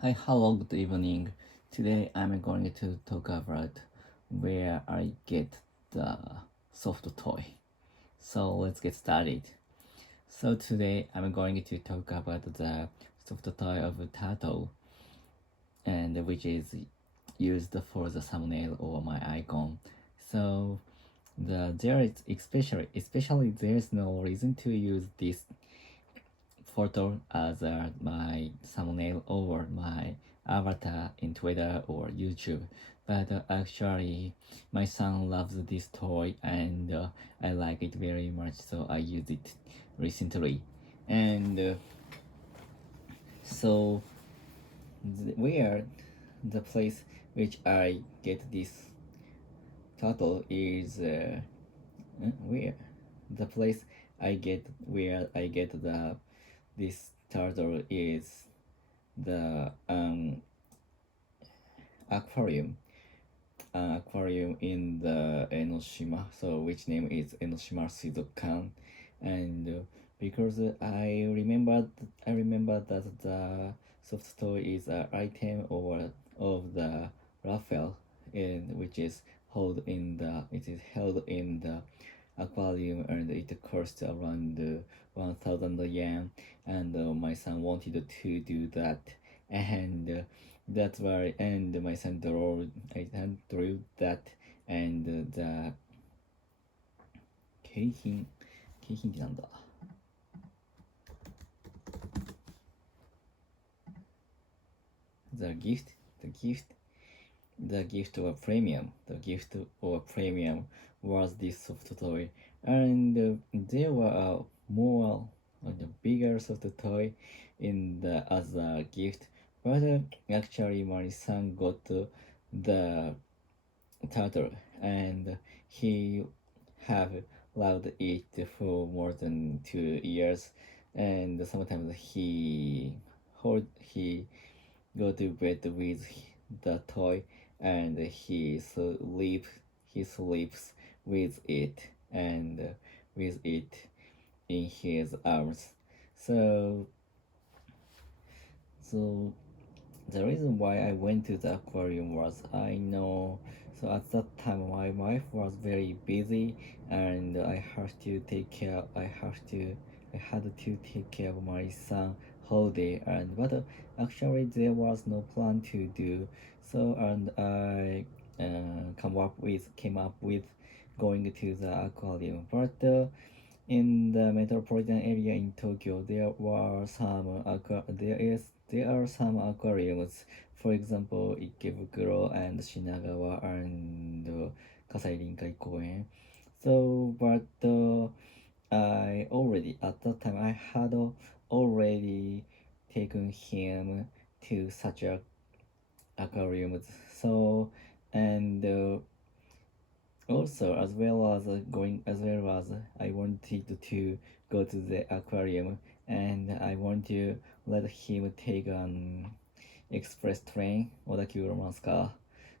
Hi, hello, good evening. Today I'm going to talk about where I get the soft toy. So let's get started. So today I'm going to talk about the soft toy of Turtle, and which is used for the thumbnail or my icon. So there is especially there's no reason to use this photo as my thumbnail or my avatar in Twitter or YouTube. But actually, my son loves this toy and I like it very much, so I used it recently. And so, where the place which I get this turtle is where the place where I get the this turtle is the aquarium aquarium in the Enoshima, so which name is Enoshima Suizokan, and because I remember that the soft toy is an item of the raffle, in which is it is held in the aquarium, and it costs around 1,000 yen, and my son wanted to do that, and that's why, and my son drew that, and the 景品ってなんだ the gift the gift the gift of a premium was this soft toy, and there were more the bigger soft toy in the as a gift, but actually my son got the turtle, and he have loved it for more than 2 years, and sometimes he go to bed with the toy, and he sleeps with it, and with it in his arms. So so the reason why I went to the aquarium was I know, so at that time my wife was very busy, and I had to take care of my son whole day, and but actually there was no plan to do so, and I came up with going to the aquarium, but in the metropolitan area in Tokyo, there are some aquariums. For example, Ikebukuro and Shinagawa and Kasai Rinkai Koen. So, but I already at that time I had already taken him to such a aquarium. So, and also, as well as I wanted to go to the aquarium, and I want to let him take an express train or the Romance car.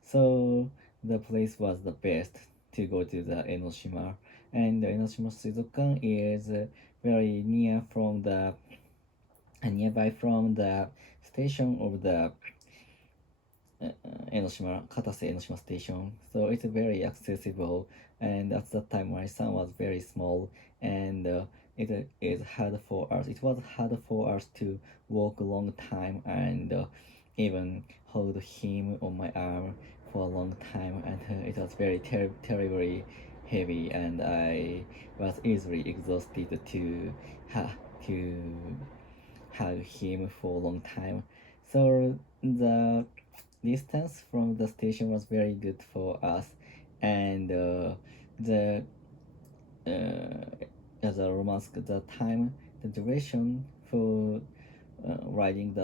So the place was the best to go to the Enoshima, and the Enoshima Suizokan is very nearby from the station of the Katase Enoshima Station. So it's very accessible. And at that time, my son was very small, and It was hard for us to walk a long time, and even hold him on my arm for a long time, and it was very terribly heavy, and I was easily exhausted ha- to hug him for a long time. So the distance from the station was very good for us, and the as a romance, the duration for riding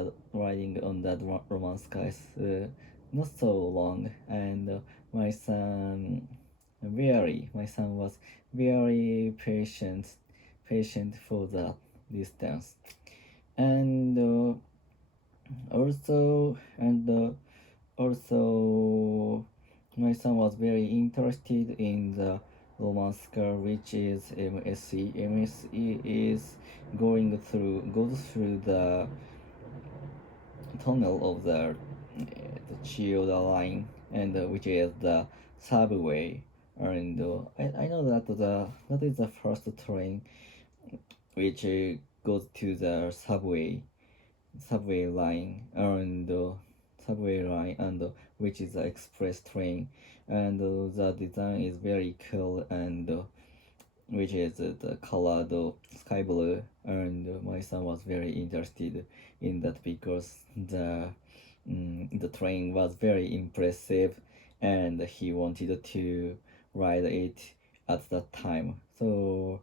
on that romance car is not so long, and my son was very patient for that distance, and also my son was very interested in the romance car, which is MSE. MSE is goes through the tunnel of the Chiyoda line, and which is the subway. And I know that that is the first train which goes to the subway line, and which is the express train, and the design is very cool, and which is the colored sky blue, and my son was very interested in that because the train was very impressive, and he wanted to ride it at that time. So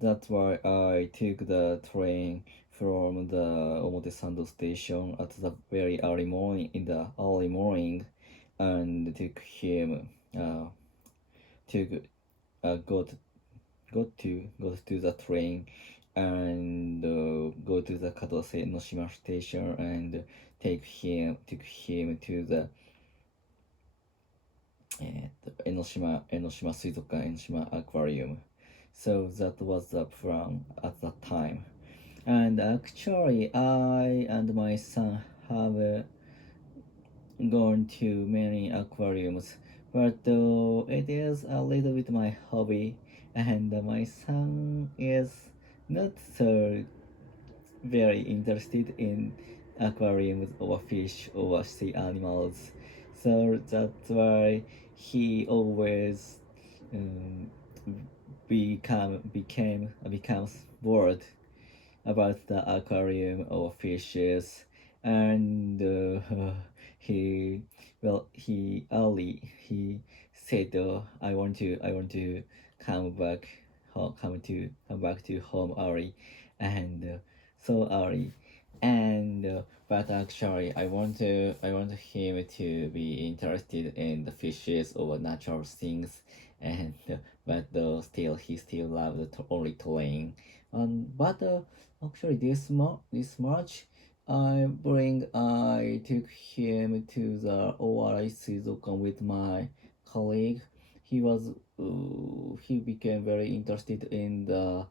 that's why I took the train from the Omotesando station at the very early morning, in the early morning, and took him took got to the train, and go to the Katose Enoshima station, and took him to the Enoshima Suizokan, Enoshima Aquarium. So that was the plan at that time. And actually, I and my son have gone to many aquariums, but it is a little bit my hobby, and my son is not so very interested in aquariums or fish or sea animals. So that's why he always um, becomes bored about the aquarium or fishes, and he said, I want to come back come back to home early, and so early, and but actually I want him to be interested in the fishes or natural things, and but he still loved only playing. But actually this March I took him to the Owarai Suizokan with my colleague. He became very interested in the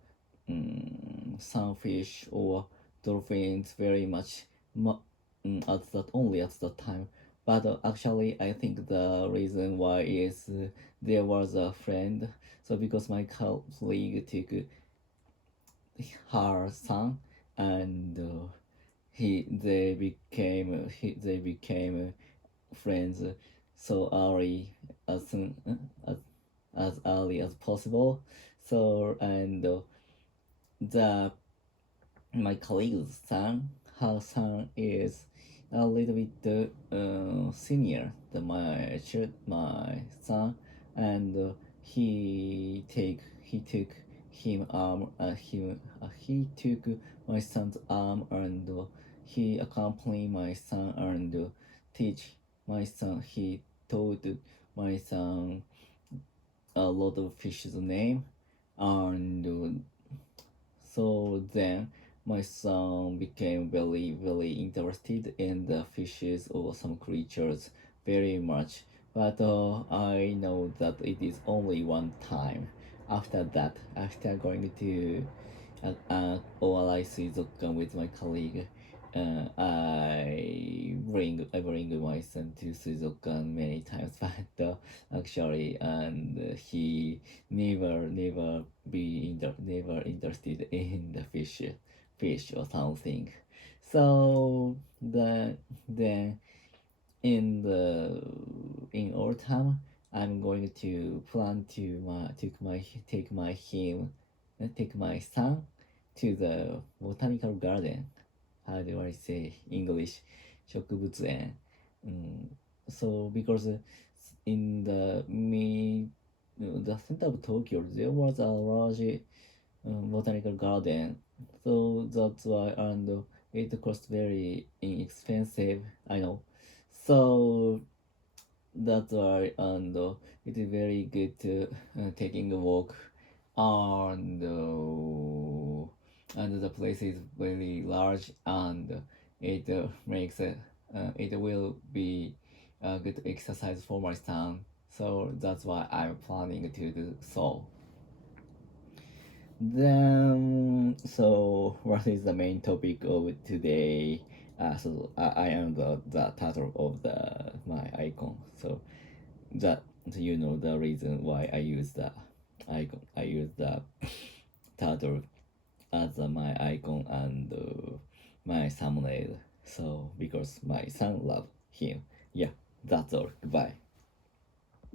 sunfish or dolphins very much, at that time. But actually, I think the reason why is there was a friend. So because my colleague took her son, and they became friends so early, as soon as early as possible. So, and the my colleague's son, her son is a little bit senior than my son, and he took he took my son's arm, and he accompanied my son, and teach my son he taught my son a lot of fish's name, and so then my son became very interested in the fishes or some creatures very much. But I know that it is only one time. After that, after going to ORI Suizokan with my colleague, I bring my son to Suizokan many times, but actually, and he never interested in the fish or something. So then in autumn, I'm going to plan to take my son to the botanical garden. How do I say English? 植物園. So because in the center of Tokyo, there was a large botanical garden. So that's why, and it cost very inexpensive. I know. So that's why, and it is very good to taking a walk, and the place is very large, and it makes it will be a good exercise for my son. So that's why I'm planning to do so. Then, so what is the main topic of today? I am the title of the my icon. So that you know the reason why I use the icon. I use the title as my icon and my thumbnail. So because my son love him. Yeah, that's all. Goodbye.